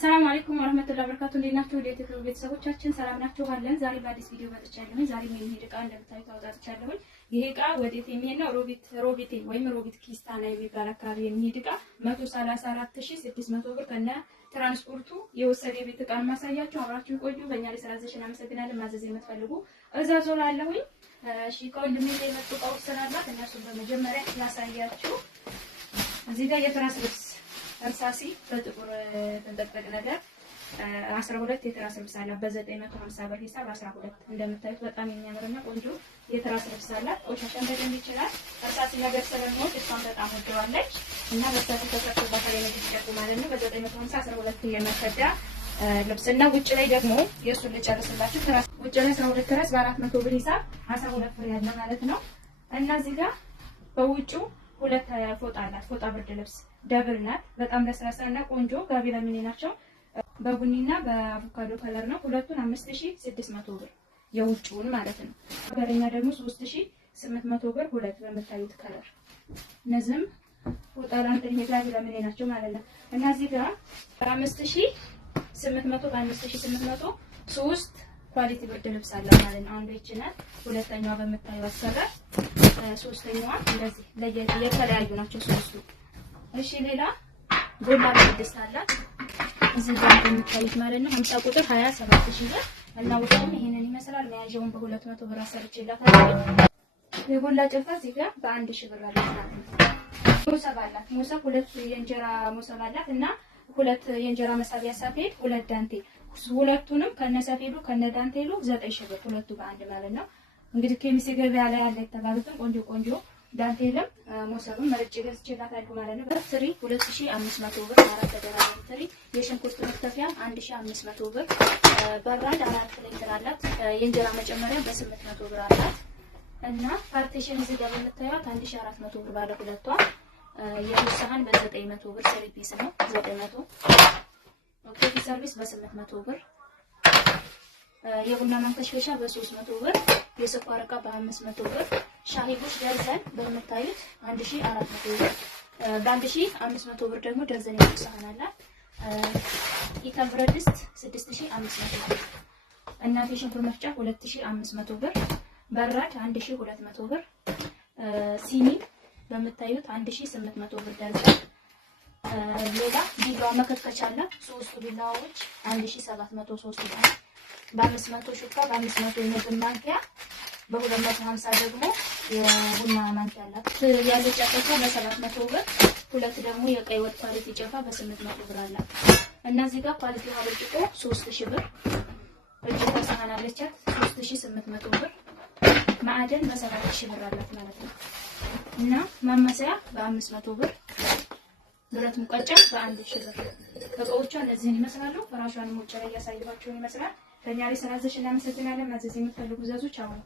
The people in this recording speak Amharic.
ሰላም አለይኩም ወራህመቱላሂ ወበረካቱ። እንዴት ናችሁ? ወደ ኢትዮጵያ ቤተሰቦቻችን ሰላም ናችሁ? አለን። ዛሬ በአዲስ ቪዲዮ መጥቻለሁ። ዛሬ የሚሄድ ዕቃ እንደምታዩት አውጣጥቻለሁ። ይሄ ዕቃ ወዴት የሚሄድ ነው? ሮቢት ወይም ሮቢት ኪስታና የሚባል አካባቢ የሚሄድ ዕቃ 134600 ብር ከነ ትራንስፖርቱ የወሰደ ቤት ዕቃ ማሳያችሁ። አብራችሁ ቆዩ። በእኛ ላይ ስላዘዝሽን አመሰግናለን። ማዘዝ የምትፈልጉ እዛው ዞላለሁኝ። እሺ ከወንድሜ የመጡ ዕቃዎች ስላላት እነሱን በመጀመሪያ ላሳያችሁ። እዚህ ጋር የትራስ ልብስ እርሳሲ በጥቁር ተንጠቅጠቅ ነገር 12 የትራስ ልብስ አላት። በ950 ብር ሂሳብ 12 እንደምታዩት በጣም የሚያምርና ቆንጆ የትራስ ልብስ አላት። ቆሻሻን በደንብ ይችላል። እርሳሲ ነገር ስለሚወድ እሷን በጣም ወደዋለች እና በሰፊ ተሰጥቶባታል የሚጨቁ ማለት ነው። በ950 12 የመከዳ ልብስና ውጭ ላይ ደግሞ የእሱን ልጨርስላችሁ። ትራስ ውጭ ላይ 12 ትራስ በ400 ብር ሂሳብ 12 ብር ያለ ማለት ነው። እና እዚህ ጋር በውጩ ሁለት ፎጣ አላት። ፎጣ ብርድ ልብስ ደብል ናት። በጣም ለስላሳና ቆንጆ ጋቢ ለምን ናቸው። በቡኒና በአቮካዶ ከለር ነው። ሁለቱን 5600 ብር የውጭውን ማለት ነው። በረኛ ደግሞ 3800 ብር ሁለት በምታዩት ከለር። እነዚህም ፎጣ ላንተኝ ጋቢ ለምን ናቸው ማለት ነው። እና እዚህ ጋር 5800 በ5800 ሶስት ኳሊቲ ብርድ ልብስ አለ ማለት ነው። አንዱ ይችላል፣ ሁለተኛዋ በምታዩት አሰራር፣ ሶስተኛዋ እንደዚህ የተለያዩ ናቸው ሶስቱ። እሺ ሌላ ጎላ ብድስት አላት እዚህ ጋር የምታዩት ማለት ነው። 50 ቁጥር 27000 ብር እና ውጪውን ይሄንን ይመስላል። መያዣውን በ200 ብር አሰርቼላታለሁ። የጎላ ጨፋ እዚህ ጋር በ1000 ብር አላት ማለት ነው። ሞሰብ አላት። ሞሰብ ሁለት የእንጀራ ሞሰብ አላት እና ሁለት የእንጀራ መሳቢያ ሰፌድ፣ ሁለት ዳንቴል፣ ሁለቱንም ከነሰፌዱ ከነዳንቴሉ 9000 ብር ሁለቱ በአንድ ማለት ነው። እንግዲህ ከሚሴ ገበያ ላይ ያለ የተባሉትን ቆንጆ ዳንቴልም ሞሰብም መርጬ ገዝቼላታለሁ ማለት ነው። ትሪ 2500 ብር አራት ተደራራቢ ትሪ። የሽንኩርት መክተፊያ 1500 ብር። በራድ 4 ሊትር አላት። የእንጀራ መጨመሪያ በ800 ብር አላት እና ፓርቲሽን እዚህ ጋር የምታዩት 1400 ብር ባለ ሁለቷ። የሩዝ ሳህን በ900 ብር ሰርቪስ ነው 900። ኦኬ ሰርቪስ በ800 ብር። የቡና ማንከሽከሻ በ300 ብር። የስኳር ዕቃ በ500 ብር። ሻሂ ቡሽ ደርዘን በምታዩት 1400 ብር። በ1500 ብር ደግሞ ደርዘን የሩዝ ሳህን አላት። ኢታን ብረት ድስት 6500 ብር። እናቴ ሽንኩርት መፍጫ 2500 ብር። በራድ 1200 ብር። ሲኒ በምታዩት 1800 ብር ደርዘን። ሌላ ቢላዋ መከትከቻ አላት። ሶስቱ ቢላዋዎች 1703 ብር። በ500 ሹካ በ500 የምግብ ማንኪያ በ250 ደግሞ የቡና ማንኪያ አላት። ያለች ጨፋ በ700 ብር። ሁለት ደግሞ የቀይ ወጥ ኳሊቲ ጨፋ በ800 ብር አላት። እና እዚህ ጋር ኳሊቲ ብርጭቆ 3000 ብር። እጅ ተሳህን አለቻት 3800 ብር። ማዕደን በ7000 ብር አላት ማለት ነው። እና ማማሰያ በ500 ብር። ብረት ሙቀጫ በ1000 ብር። እቃዎቿ እነዚህን ይመስላሉ። ፍራሿን ውጭ ላይ ያሳየኋችሁን ይመስላል። ከኛ ላይ ስላዘዝሽን እናመሰግናለን። ማዘዝ የምትፈልጉ ዘዞች አሁን